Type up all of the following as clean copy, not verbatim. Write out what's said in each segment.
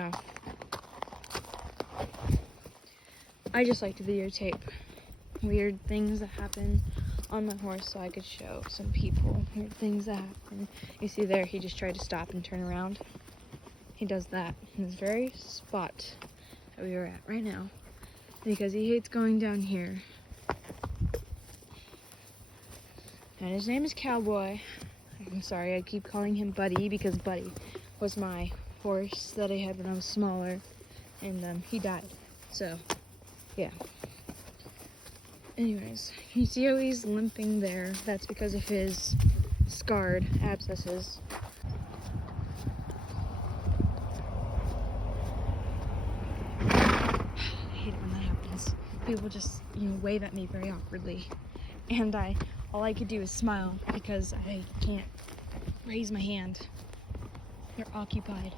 know. I just like to videotape weird things that happen on my horse so I could show some people weird things that happen. You see there, he just tried to stop and turn around. He does that in this very spot that we are at right now because he hates going down here. And his name is Cowboy. I'm sorry, I keep calling him Buddy because Buddy was my horse that I had when I was smaller, and he died. So, yeah. Anyways, you see how he's limping there? That's because of his scarred abscesses. I hate it when that happens. People just, wave at me very awkwardly. And all I could do is smile because I can't raise my hand. They're occupied.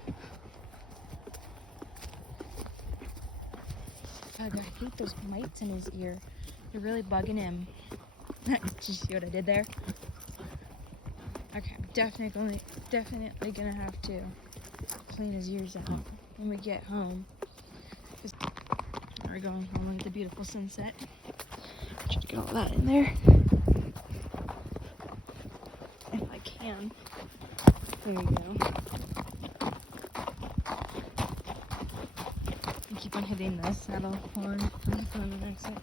God, I hate those mites in his ear. They're really bugging him. Did you see what I did there? Okay, I'm definitely gonna have to clean his ears out when we get home. We're going home. Look at the beautiful sunset. Try to get all that in there. If I can. There we go. I keep on hitting the saddle horn on the next one.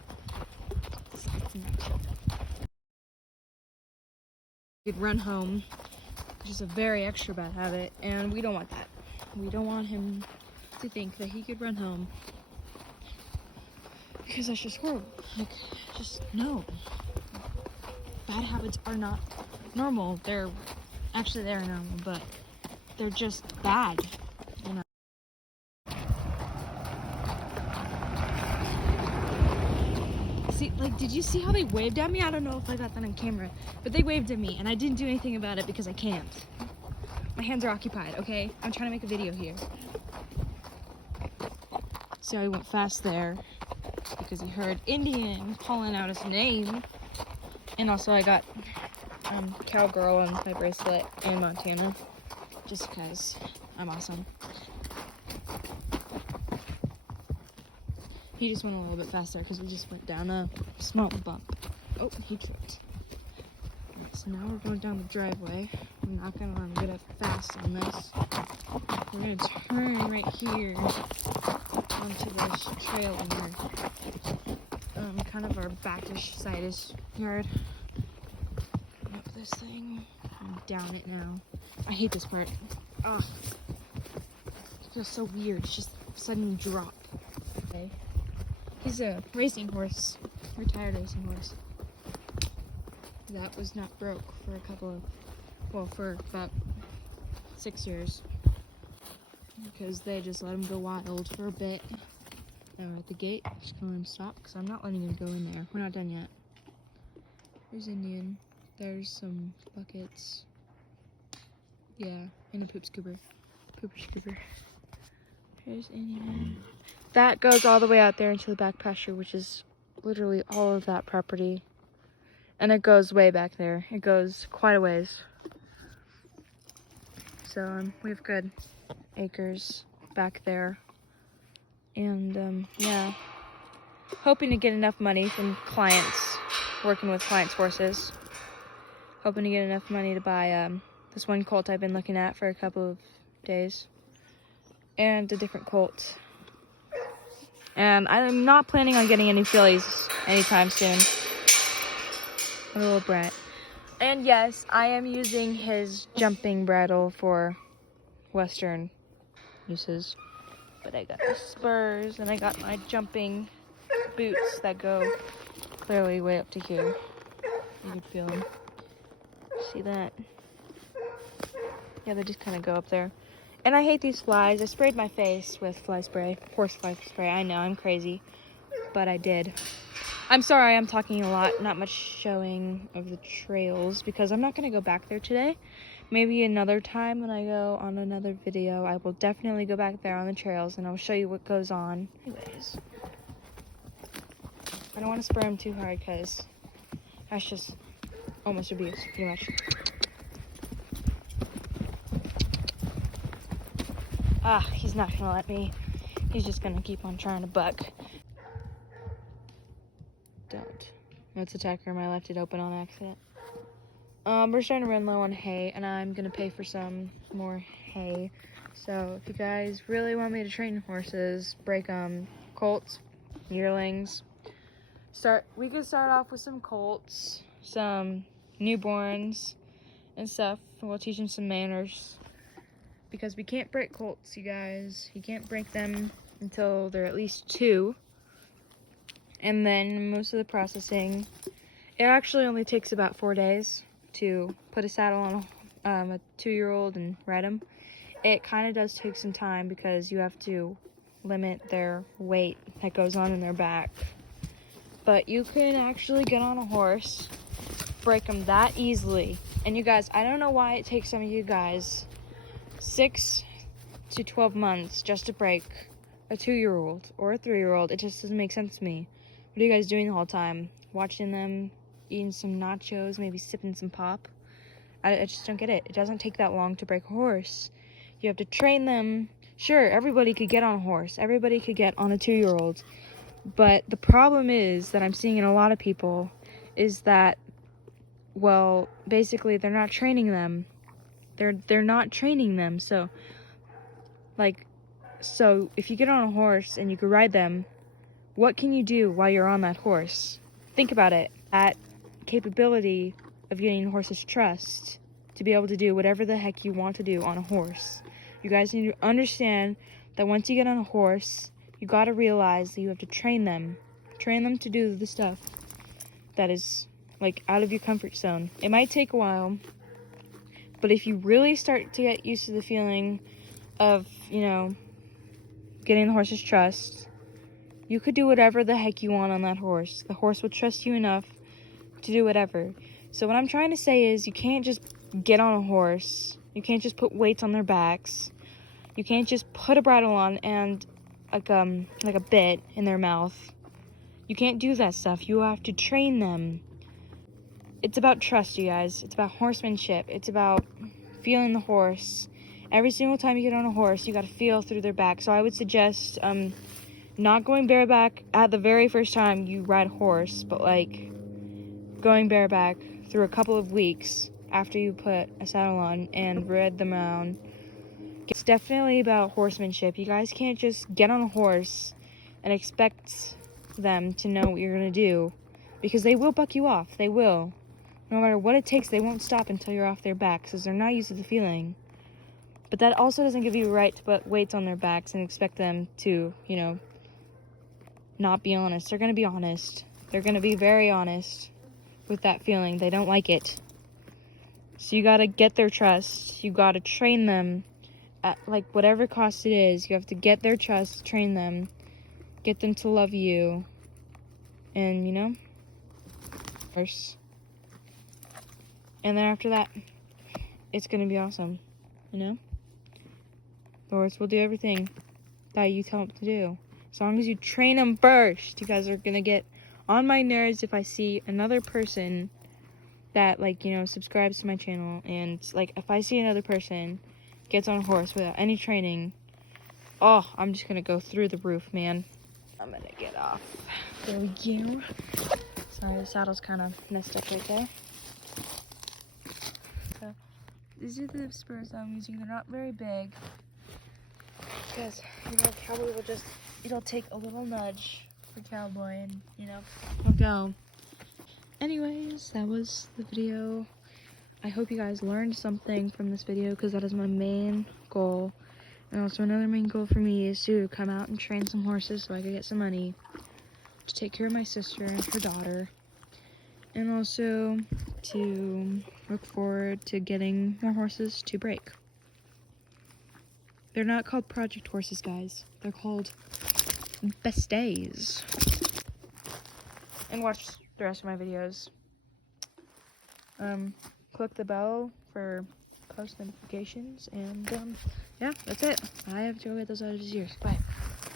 He'd run home, which is a very extra bad habit, and we don't want that. We don't want him to think that he could run home because that's just horrible. Like, just no. Bad habits are not normal. They're normal, but they're just bad. See, like, did you see how they waved at me? I don't know if I got that on camera, but they waved at me, and I didn't do anything about it because I can't. My hands are occupied, okay? I'm trying to make a video here. See how he went fast there because he heard Indian calling out his name. And also I got Cowgirl on my bracelet in Montana just because I'm awesome. He just went a little bit faster because we just went down a small bump. Oh, he tripped. Right, so now we're going down the driveway. I'm not going to run good at fast on this. We're going to turn right here onto this trail in our, kind of our backish, side-ish yard. Up this thing. I'm down it now. I hate this part. Ugh. It feels so weird. It's just a sudden drop. Okay. He's a racing horse, retired racing horse. That was not broke for for about 6 years. Because they just let him go wild for a bit. Now we're at the gate, just gonna let him stop because I'm not letting him go in there. We're not done yet. There's Indian. There's some buckets. Yeah, and a poop scooper. Pooper scooper. There's Indian. That goes all the way out there into the back pasture, which is literally all of that property. And it goes way back there. It goes quite a ways. So we have good acres back there. And yeah, hoping to get enough money from clients, working with clients' horses. Hoping to get enough money to buy this one colt I've been looking at for a couple of days. And a different colt. And I'm not planning on getting any fillies anytime soon. A little brat. And yes, I am using his jumping bridle for Western uses. But I got the spurs and I got my jumping boots that go clearly way up to here. You can feel them. See that? Yeah, they just kind of go up there. And I hate these flies. I sprayed my face with fly spray, horse fly spray. I know, I'm crazy, but I did. I'm sorry, I'm talking a lot, not much showing of the trails because I'm not going to go back there today. Maybe another time when I go on another video, I will definitely go back there on the trails and I'll show you what goes on. Anyways, I don't want to spray them too hard because that's just almost abuse, pretty much. He's not gonna let me. He's just gonna keep on trying to buck. Don't. Let's attack her. I left it open on accident. We're starting to run low on hay, and I'm gonna pay for some more hay. So if you guys really want me to train horses, break colts, yearlings, we could start off with some colts, some newborns and stuff. We'll teach them some manners, because we can't break colts, you guys. You can't break them until they're at least 2. And then most of the processing, it actually only takes about 4 days to put a saddle on a 2-year-old and ride them. It kind of does take some time because you have to limit their weight that goes on in their back. But you can actually get on a horse, break them that easily. And you guys, I don't know why it takes some of you guys 6 to 12 months just to break a 2-year-old or a 3-year-old. It just doesn't make sense to me. What are you guys doing the whole time? Watching them, eating some nachos, maybe sipping some pop? I just don't get it. It doesn't take that long to break a horse. You have to train them. Sure, everybody could get on a horse. Everybody could get on a 2-year-old. But the problem is that I'm seeing in a lot of people is that, well, basically they're not training them. They're not training them. So if you get on a horse and you can ride them, what can you do while you're on that horse? Think about it. That capability of getting a horse's trust to be able to do whatever the heck you want to do on a horse. You guys need to understand that once you get on a horse, you got to realize that you have to train them to do the stuff that is like out of your comfort zone. It might take a while, but if you really start to get used to the feeling of, getting the horse's trust, you could do whatever the heck you want on that horse. The horse will trust you enough to do whatever. So what I'm trying to say is, you can't just get on a horse. You can't just put weights on their backs. You can't just put a bridle on and like a bit in their mouth. You can't do that stuff. You have to train them. It's about trust, you guys. It's about horsemanship. It's about feeling the horse. Every single time you get on a horse, you got to feel through their back. So I would suggest not going bareback at the very first time you ride a horse, but like going bareback through a couple of weeks after you put a saddle on and ride them around. It's definitely about horsemanship. You guys can't just get on a horse and expect them to know what you're going to do, because they will buck you off. They will. No matter what it takes, they won't stop until you're off their backs, because they're not used to the feeling. But that also doesn't give you the right to put weights on their backs and expect them to, not be honest. They're going to be honest. They're going to be very honest with that feeling. They don't like it. So you got to get their trust. You got to train them at whatever cost it is. You have to get their trust, train them, get them to love you, and first. And then after that, it's going to be awesome, The horse will do everything that you tell them to do. As long as you train them first. You guys are going to get on my nerves if I see another person that, subscribes to my channel. And, if I see another person gets on a horse without any training, I'm just going to go through the roof, man. I'm going to get off. There we go. Sorry, the saddle's kind of messed up right there. So, these are the spurs I'm using. They're not very big, because Cowboy will it'll take a little nudge for Cowboy, and he'll go. Anyways, that was the video. I hope you guys learned something from this video, because that is my main goal. And also another main goal for me is to come out and train some horses so I could get some money to take care of my sister and her daughter, and also to look forward to getting more horses to break. They're not called project horses, guys. They're called best days. And watch the rest of my videos. Click the bell for post notifications, and yeah, that's it. I have to go get those out of his ears. Bye.